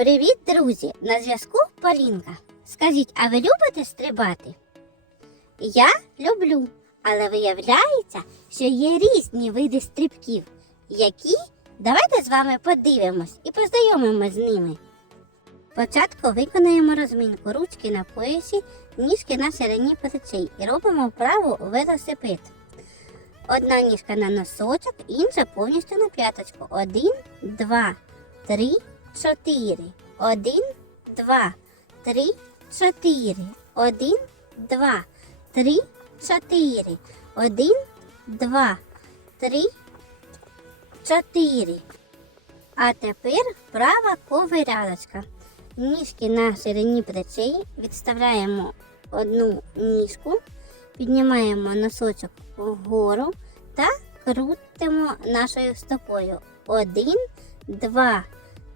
Привіт, друзі! На зв'язку Полінка. Скажіть, а ви любите стрибати? Я люблю, але виявляється, що є різні види стрибків. Які? Давайте з вами подивимось і познайомимось з ними. Спочатку виконаємо розмінку ручки на поясі, ніжки на ширині плечей і робимо вправу велосипед. Одна ніжка на носочок, інша повністю на п'яточку. Один, два, три, чотири. Один, два, три, чотири. Один, два, три, чотири. Один, два, три, чотири. А тепер вправа ковирялочка. Ніжки на ширині плечей відставляємо одну ніжку, піднімаємо носочок вгору та крутимо нашою стопою. Один, два, три,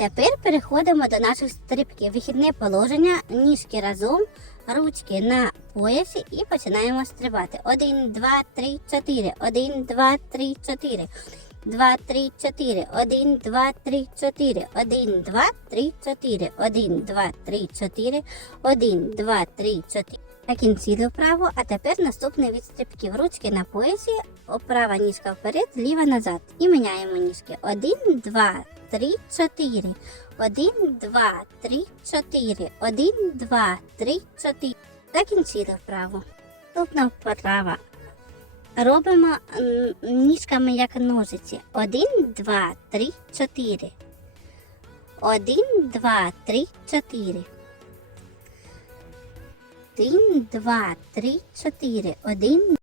Тепер переходимо до наших стрибків. Вихідне положення, ніжки разом, ручки на поясі і починаємо стрибати. Один, два, три, чотири. Один, два, три, чотири. Два, три, чотири. Один, два, три, чотири. Один, два, три, чотири. Один, два, три, чотири. Один, два, три, чотири. Закінчили вправо, а тепер наступний від стрибків. Ручки на поясі, права ніжка вперед, ліва назад. І міняємо ніжки. Один, два, три, чотири. Один, два, три, чотири. Один, два, три, чотири. Закінчили вправо. Наступна вправа. Робимо ніжками як ножиці. Один, два, три, чотири. Один, два, три, чотири. Один, два, три, чотири. Один,